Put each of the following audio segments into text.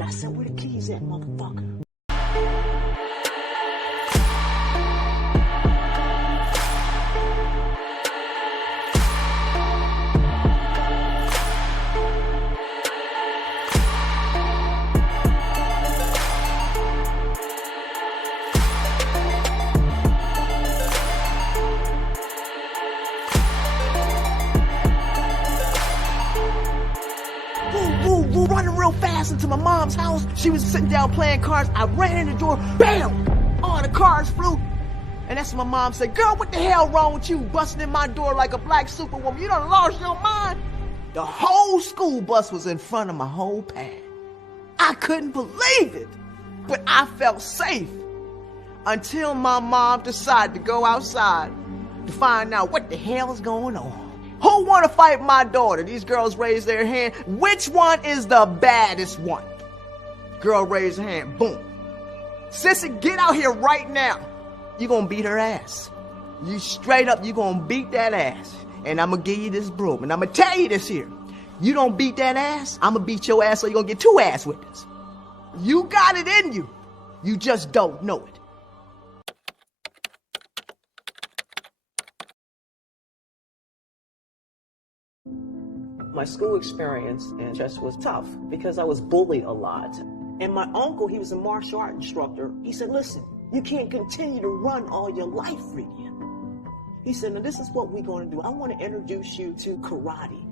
And I said, where the keys at, motherfucker? Running real fast into my mom's house. She was sitting down playing cards. I ran in the door, bam! All the cards flew. And that's when my mom said, girl, what the hell wrong with you? Busting in my door like a black superwoman. You done lost your mind. The whole school bus was in front of my whole pad. I couldn't believe it. But I felt safe. Until my mom decided to go outside to find out what the hell is going on. Who want to fight my daughter? These girls raise their hand. Which one is the baddest one? Girl raise her hand. Boom. Sissy, get out here right now. You gonna beat her ass. You straight up, you gonna beat that ass. And I'm gonna give you this broom. And I'm gonna tell you this here. You don't beat that ass, I'm gonna beat your ass so you're gonna get 2 ass whippings. You got it in you. You just don't know it. My school experience in Chester was tough because I was bullied a lot. And my uncle, he was a martial art instructor. He said, listen, you can't continue to run all your life, freaking. He said, now this is what we're going to do. I want to introduce you to karate.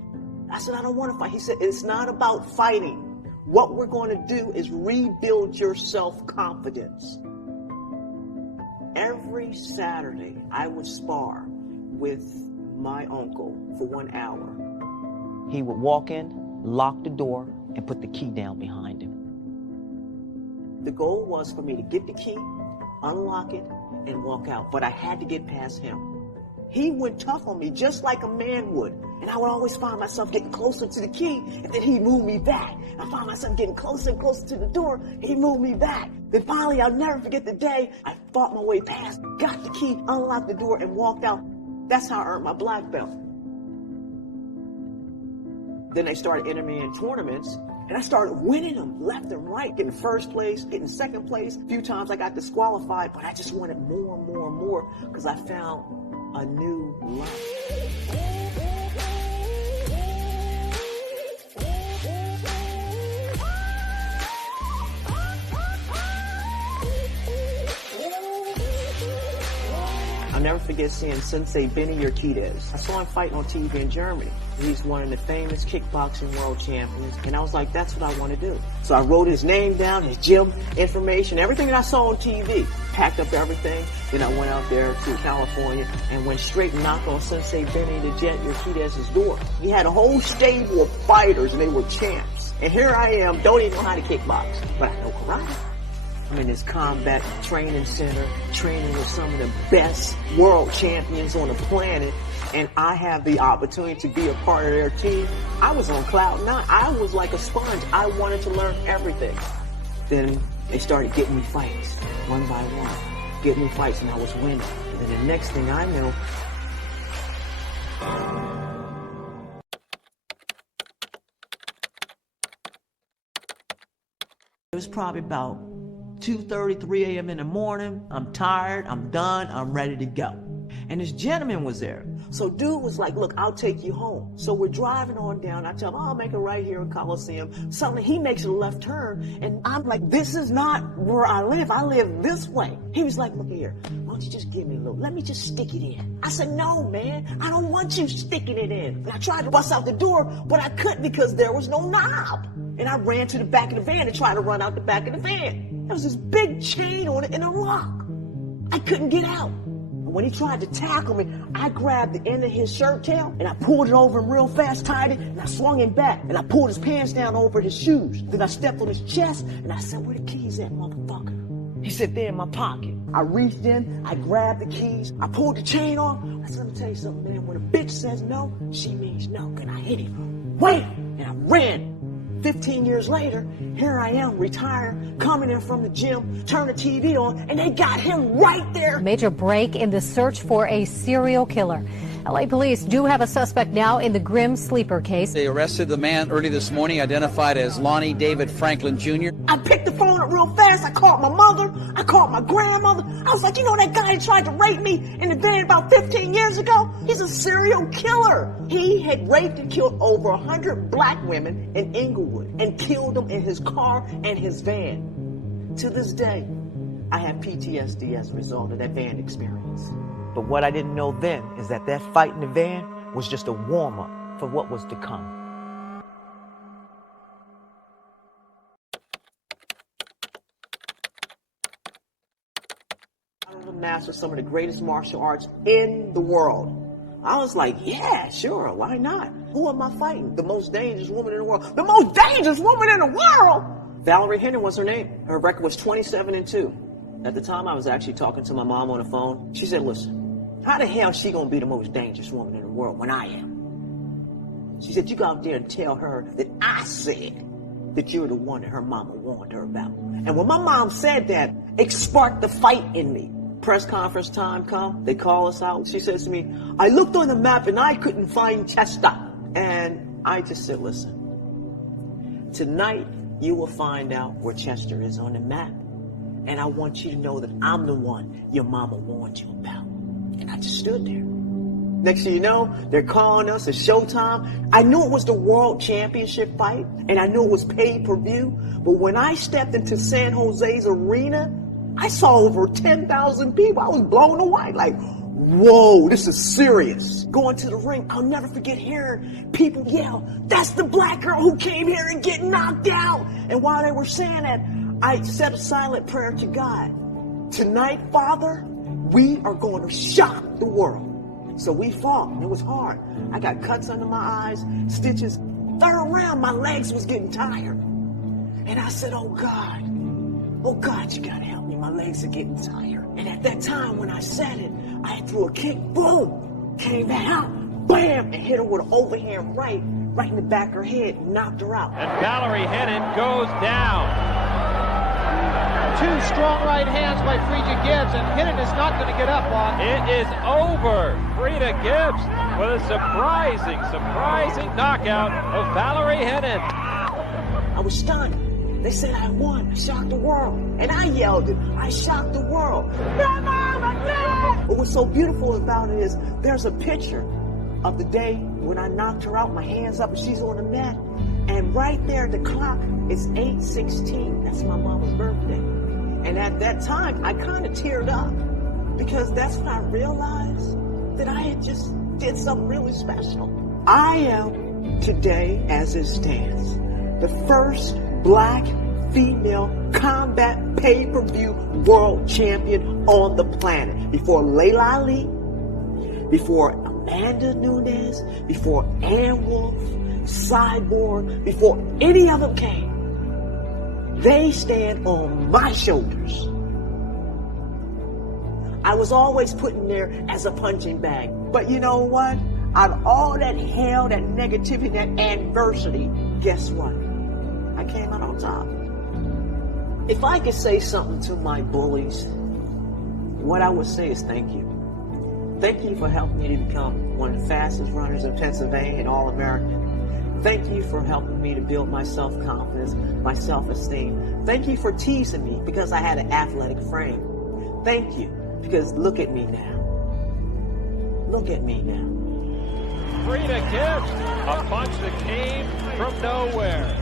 I said, I don't want to fight. He said, it's not about fighting. What we're going to do is rebuild your self-confidence. Every Saturday, I would spar with my uncle for 1 hour. He would walk in, lock the door, and put the key down behind him. The goal was for me to get the key, unlock it, and walk out. But I had to get past him. He went tough on me just like a man would. And I would always find myself getting closer to the key, and then he'd move me back. I found myself getting closer and closer to the door, he'd move me back. Then finally, I'll never forget the day I fought my way past, got the key, unlocked the door, and walked out. That's how I earned my black belt. Then they started entering me in tournaments, and I started winning them left and right, getting first place, getting second place. A few times I got disqualified, but I just wanted more and more and more because I found a new life. I'll never forget seeing Sensei Benny Urquidez. I saw him fighting on TV in Germany. He's one of the famous kickboxing world champions, and I was like, that's what I want to do. So I wrote his name down, his gym information, everything that I saw on TV, packed up everything. Then I went out there to California and went straight and knocked on Sensei Benny the Jet Urquidez's door. He had a whole stable of fighters, and they were champs. And here I am, don't even know how to kickbox, but I know karate. I'm in this combat training center, training with some of the best world champions on the planet, and I have the opportunity to be a part of their team. I was on cloud nine. I was like a sponge. I wanted to learn everything. Then they started getting me fights, one by one, getting me fights, and I was winning. And then the next thing I know, it was probably about 2:30, 3 a.m. in the morning. I'm tired, I'm done, I'm ready to go. And this gentleman was there. So dude was like, look, I'll take you home. So we're driving on down. I tell him, I'll make it right here in Coliseum. Suddenly he makes a left turn. And I'm like, this is not where I live. I live this way. He was like, look here, why don't you just give me a little, let me just stick it in. I said, no, man, I don't want you sticking it in. And I tried to bust out the door, but I couldn't because there was no knob. And I ran to the back of the van and tried to run out the back of the van. There was this big chain on it and a lock. I couldn't get out. And when he tried to tackle me, I grabbed the end of his shirt tail and I pulled it over him real fast, tied it, and I swung him back. And I pulled his pants down over his shoes. Then I stepped on his chest and I said, where the keys at, motherfucker? He said, they're in my pocket. I reached in, I grabbed the keys, I pulled the chain off. I said, let me tell you something, man. When a bitch says no, she means no. And I hit him. Wham! And I ran. 15 years later, here I am, retired, coming in from the gym, turn the TV on, and they got him right there. Major break in the search for a serial killer. LA police do have a suspect now in the grim sleeper case. They arrested the man early this morning, identified as Lonnie David Franklin Jr. I picked the phone up real fast. I called my mother. I called my grandmother. I was like, you know that guy that tried to rape me in the van about 15 years ago? He's a serial killer. He had raped and killed over 100 black women in Inglewood and killed them in his car and his van. To this day, I have PTSD as a result of that van experience. But what I didn't know then is that fight in the van was just a warm-up for what was to come. I was a master of some of the greatest martial arts in the world. I was like, yeah, sure, why not? Who am I fighting? The most dangerous woman in the world. The most dangerous woman in the world! Valerie Henry was her name. Her record was 27-2. At the time, I was actually talking to my mom on the phone. She said, listen, how the hell is she going to be the most dangerous woman in the world when I am? She said, you go out there and tell her that I said that you're the one that her mama warned her about. And when my mom said that, it sparked the fight in me. Press conference time come, they call us out. She says to me, I looked on the map and I couldn't find Chester. And I just said, listen, tonight you will find out where Chester is on the map. And I want you to know that I'm the one your mama warned you about. And I just stood there. Next thing you know, they're calling us. It's showtime. I knew it was the world championship fight, and I knew it was pay-per-view. But when I stepped into San Jose's arena, I saw over 10,000 people. I was blown away. Like, whoa, this is serious. Going to the ring, I'll never forget hearing people yell, that's the black girl who came here and get knocked out. And while they were saying that, I said a silent prayer to God. Tonight, Father, we are going to shock the world. So we fought. It was hard. I got cuts under my eyes, stitches. Third round, my legs was getting tired. And I said, oh God, you gotta help me. My legs are getting tired. And at that time, when I said it, I threw a kick, boom, came back out, bam, and hit her with an overhand right in the back of her head, knocked her out. And Valerie Hennin goes down. Two strong right hands by Frida Gibbs, and Hennin is not going to get up on. It is over. Frida Gibbs with a surprising knockout of Valerie Hennin. I was stunned. They said I won. I shocked the world. And I yelled it. I shocked the world. What was so beautiful about it is there's a picture of the day when I knocked her out, my hands up, and she's on the mat. And right there, the clock is 8:16. That's my mama's birthday. And at that time, I kind of teared up because that's when I realized that I had just did something really special. I am today, as it stands, the first black female combat pay-per-view world champion on the planet. Before Layla Ali, before Amanda Nunes, before Ann Wolfe, Cyborg, before any of them came. They stand on my shoulders. I was always put in there as a punching bag. But you know what? Out of all that hell, that negativity, that adversity, guess what? I came out on top. If I could say something to my bullies, what I would say is thank you. Thank you for helping me to become one of the fastest runners in Pennsylvania and All-American. Thank you for helping me to build my self-confidence, my self-esteem. Thank you for teasing me because I had an athletic frame. Thank you, because look at me now. Look at me now. Frida Gibbs, a punch that came from nowhere.